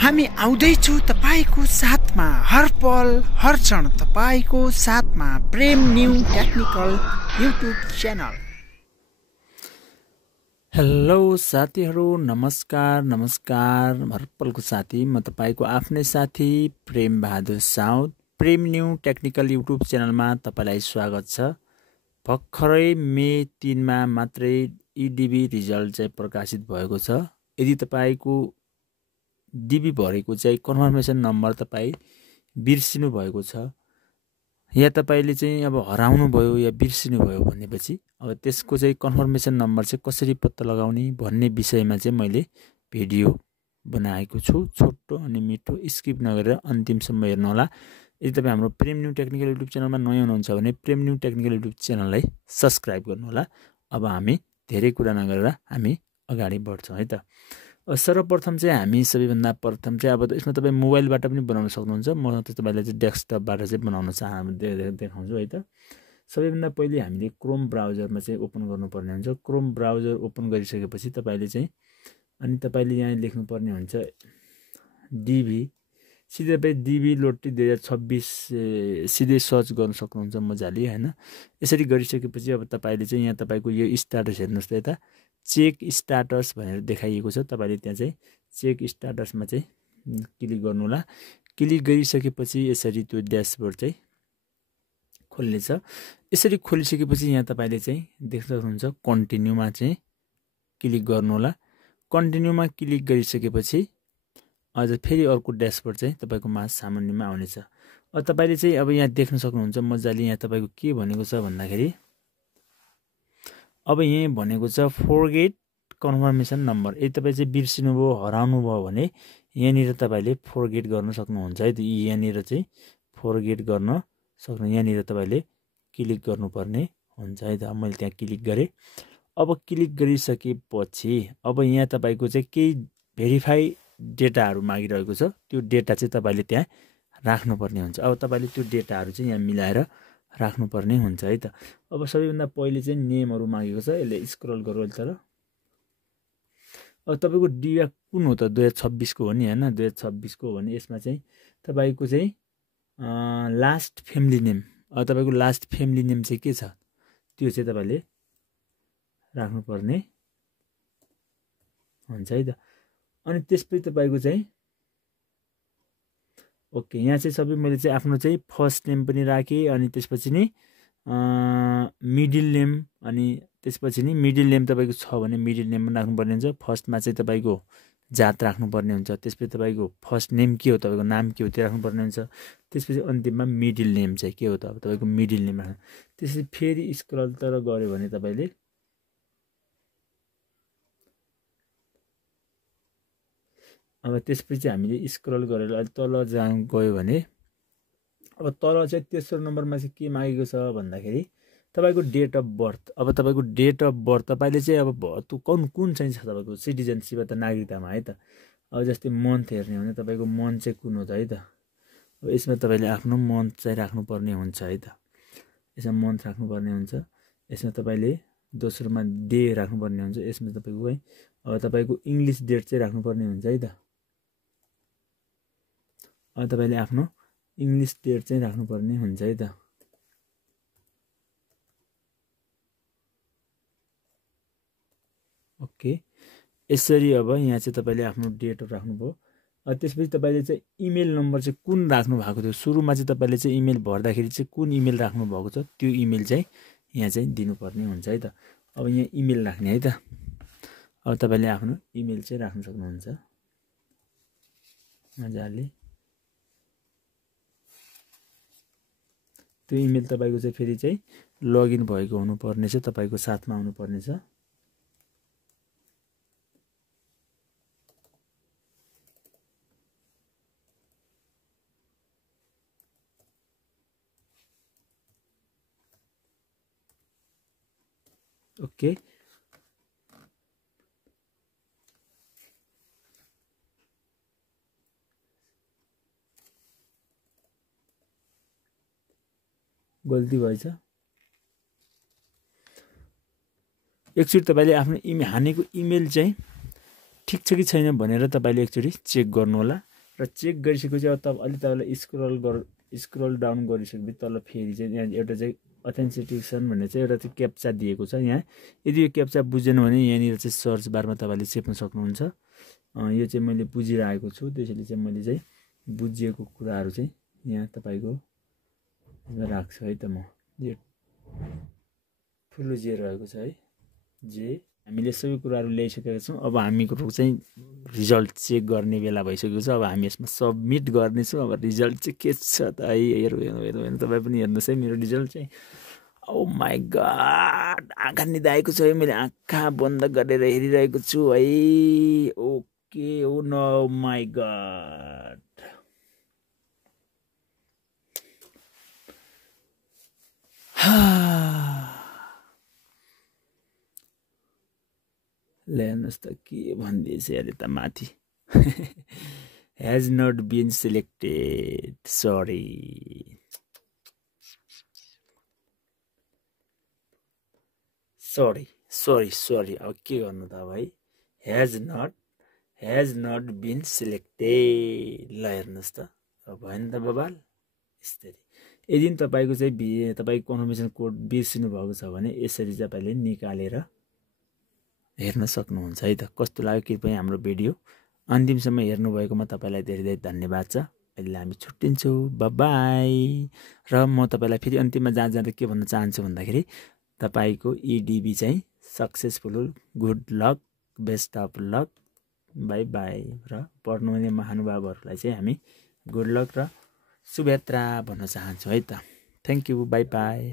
हामी आउँदैछु तपाईको साथमा हर पल हर क्षण तपाईको साथमा प्रेम new technical YouTube channel. Hello साथीहरू, नमस्कार नमस्कार। हर पलको साथी म तपाईको आफ्नै साथी प्रेम बहादुर साउद प्रेम न्यू टेक्निकल युट्युब च्यानलमा तपाईलाई स्वागत छ। भर्खरै मे 3 मा मात्रै इडिबी रिजल्ट चाहिँ प्रकाशित भएको छ। यदि तपाईको डिबी भरेको चाहिँ कन्फर्मेसन नम्बर तपाई बिर्सिनु भएको छ या तपाईले चाहिँ अब हराउनु भयो या बिर्सिनु भयो भनेपछि अब त्यसको चाहिँ कन्फर्मेसन नम्बर चाहिँ कसरी पत्ता लगाउने भन्ने विषयमा चाहिँ मैले भिडियो बनाएको छु। छोटो अनि मिठो, स्किप नगरेर अन्तिमसम्म हेर्नु होला। यदि तपाई हाम्रो प्रेम न्यू टेक्निकल युट्युब च्यानलमा नयाँ हुनुहुन्छ भने प्रेम न्यू टेक्निकल युट्युब च्यानललाई सब्स्क्राइब गर्नु होला। अब हामी धेरै कुरा नगरेर हामी अगाडि बढ्छौँ है त। सर्वप्रथम चाहिँ हामी सबैभन्दा प्रथम चाहिँ अब यसमा तपाई मोबाइलबाट पनि बनाउन सक्नुहुन्छ। म तपाईलाई चाहिँ डेस्कटपबाट चाहिँ बनाउन देखाउँछु है त। सबैभन्दा पहिले हामीले क्रोम ब्राउजरमा चाहिँ ओपन गर्नुपर्ने हुन्छ। क्रोम ब्राउजर ओपन गरिसकेपछि तपाईले चाहिँ अनि तपाईले यहाँ लेख्नुपर्ने हुन्छ डिबी। सिधै तपाईँ डिबी लोटी 2026 सिधै सर्च गर्न सक्नुहुन्छ मजाले हैन। यसरी गरिसकेपछि अब तपाईले चाहिँ यहाँ तपाईको यो स्ट्याटस हेर्नुस् त, यता चेक स्ट्याटस भनेर देखाइएको छ। तपाईले त्यहाँ चाहिँ चेक स्ट्याटसमा चाहिँ क्लिक गर्नु होला। क्लिक गरिसकेपछि यसरी त्यो ड्यासबोर्ड चाहिँ खोल्नेछ। यसरी खोलिसकेपछि यहाँ तपाईले चाहिँ देख्न सक्नुहुन्छ कन्टिन्यूमा चाहिँ क्लिक गर्नु होला। कन्टिन्यूमा क्लिक गरिसकेपछि अझ फेरि अर्को ड्यासबोर्ड चाहिँ तपाईको सामान्यमा आउनेछ। अब तपाईले चाहिँ अब यहाँ देख्न सक्नुहुन्छ मजाले यहाँ तपाईको के भनेको छ भन्दाखेरि अब यहाँ भनेको छ फॉरगेट कन्फर्मेसन नम्बर। यदि तपाई चाहिँ बिर्सिनु भयो हराउनु भयो भने यहाँनिर तपाईले फॉरगेट गर्न सक्नुहुन्छ है। यहाँनिर चाहिँ फॉरगेट गर्न सक्नु, यहाँनिर तपाईले क्लिक गर्नुपर्ने हुन्छ है त। मैले त्यहाँ क्लिक गरे। अब क्लिक गरिसकेपछि अब यहाँ तपाईको चाहिँ केही भेरिफाई डेटाहरू मागिरहेको छ। त्यो डेटा चाहिँ तपाईले त्यहाँ राख्नुपर्ने हुन्छ। अब तपाईले त्यो डेटाहरू चाहिँ यहाँ मिलाएर राख्नुपर्ने हुन्छ है त। अब सबैभन्दा पहिले चाहिँ नेमहरू मागेको छ। यसले स्क्रल गरौँ अहिले तर। अब तपाईको डिबा कुन हो त? 2026 को हो नि हैन। 2026 को हो भने यसमा चाहिँ तपाईको चाहिँ लास्ट फ्यामिली नेम। अब तपाईको लास्ट फ्यामिली नेम चाहिँ के छ त्यो चाहिँ तपाईले राख्नुपर्ने हुन्छ है त। अनि त्यसपछि तपाईको चाहिँ ओके, यहाँ चाहिँ सबै मैले चाहिँ आफ्नो चाहिँ फर्स्ट नेम पनि राखेँ। अनि त्यसपछि नि मिडल नेम, अनि त्यसपछि नि मिडल नेम तपाईको छ भने मिडल नेम पनि राख्नुपर्ने हुन्छ। फर्स्टमा चाहिँ तपाईको जात राख्नुपर्ने हुन्छ। त्यसपछि तपाईको फर्स्ट नेम के हो, तपाईको नाम के हो त्यो राख्नुपर्ने हुन्छ। त्यसपछि अन्तिममा मिडल नेम चाहिँ के हो त, अब तपाईको मिडल नेम राख्नु। त्यसपछि फेरि स्क्रल तर गर्यो भने तपाईले अब त्यसपछि हामीले स्क्रल गरेर अलि तल गयो भने अब तल चाहिँ तेस्रो नम्बरमा चाहिँ के मागेको छ भन्दाखेरि तपाईको डेट अफ बर्थ। अब तपाईको डेट अफ बर्थ तपाईले चाहिँ अब कुन चाहिँ छ तपाईको सिटिजनशिप त नागरिकतामा है त। अब जस्तै मन्थ हेर्ने भने तपाईको मन्थ चाहिँ कुन हो त है त। अब यसमा तपाईले आफ्नो मन्थ चाहिँ राख्नुपर्ने हुन्छ है त। यसमा मन्थ राख्नुपर्ने हुन्छ। यसमा तपाईले दोस्रोमा डे राख्नुपर्ने हुन्छ। यसमा तपाईको है अब तपाईको इङ्ग्लिस डेट चाहिँ राख्नुपर्ने हुन्छ है त। अब तपाईले आफ्नो इङ्ग्लिस डेट चाहिँ राख्नुपर्ने हुन्छ है त। ओके, यसरी अब यहाँ चाहिँ तपाईले आफ्नो डेट राख्नुभयो। त्यसपछि तपाईले चाहिँ इमेल नम्बर चाहिँ कुन राख्नु भएको थियो सुरुमा चाहिँ तपाईले चाहिँ इमेल भर्दाखेरि चाहिँ कुन इमेल राख्नु भएको छ त्यो इमेल चाहिँ यहाँ चाहिँ दिनुपर्ने हुन्छ है त। अब यहाँ इमेल राख्ने है त। अब तपाईले आफ्नो इमेल चाहिँ राख्न सक्नुहुन्छ मजाले। त्यो इमेल तपाईको चाहिँ फेरि चाहिँ लगइन भएको हुनुपर्ने छ, तपाईको साथमा आउनुपर्ने छ। ओके, गल्ती भएछ। एकचोटि तपाईले आफ्नो हानेको इमेल चाहिँ ठिक छ कि छैन भनेर तपाईँले एकचोटि चेक गर्नु होला र चेक गरिसकेपछि अब अलि तपाईँलाई स्क्रोल डाउन गरिसकेपछि तल फेरि चाहिँ यहाँ एउटा चाहिँ अथेन्टिकेसन भन्ने चाहिँ एउटा चाहिँ क्याप्चा दिएको छ यहाँ। यदि यो क्याप्चा बुझेन भने यहाँनिर चाहिँ सर्च बारमा तपाईँले चेप्न सक्नुहुन्छ। यो चाहिँ मैले बुझिरहेको छु, त्यसैले चाहिँ मैले चाहिँ बुझिएको कुराहरू चाहिँ यहाँ तपाईँको राख्छु है त। म यो ठुलो जे रहेको छ है, जे हामीले सबै कुराहरू ल्याइसकेका छौँ। अब हामीको चाहिँ रिजल्ट चेक गर्ने बेला भइसकेको छ। अब हामी यसमा सबमिट गर्नेछौँ। अब रिजल्ट चाहिँ के छ त है, हेर्नु तपाईँ पनि हेर्नुहोस् है मेरो रिजल्ट चाहिँ। ओ माई गड, आँखा निदाएको छ है, मैले आँखा बन्द गरेर हेरिरहेको छु है। Okay, oh no my god, ल हेर्नुहोस् त के भनिदिएछ अरे त माथि। He's not been selected, sorry. अब के गर्नु त भाइ, हेज नट बिन सिलेक्टेड। ल हेर्नुहोस् त, अब भएन त बबाल यसरी। यदि तपाईँको चाहिँ तपाईँको कन्फर्मेसन कोड बिर्सिनु भएको छ भने यसरी तपाईँले निकालेर हेर्न सक्नुहुन्छ है त। कस्तो लाग्यो कृपया हाम्रो भिडियो अन्तिमसम्म हेर्नुभएकोमा तपाईँलाई धेरै धेरै धन्यवाद छ। अहिले हामी छुट्टिन्छौँ, बाई। र म तपाईँलाई फेरि अन्तिममा जाँदा के भन्न चाहन्छु भन्दाखेरि तपाईँको EDB चाहिँ successful, good lock, best of lock, by. र पढ्नुहुने महानुभावहरूलाई चाहिँ हामी गुड लक र शुभयात्रा भन्न चाहन्छौँ है त। Thank you, by.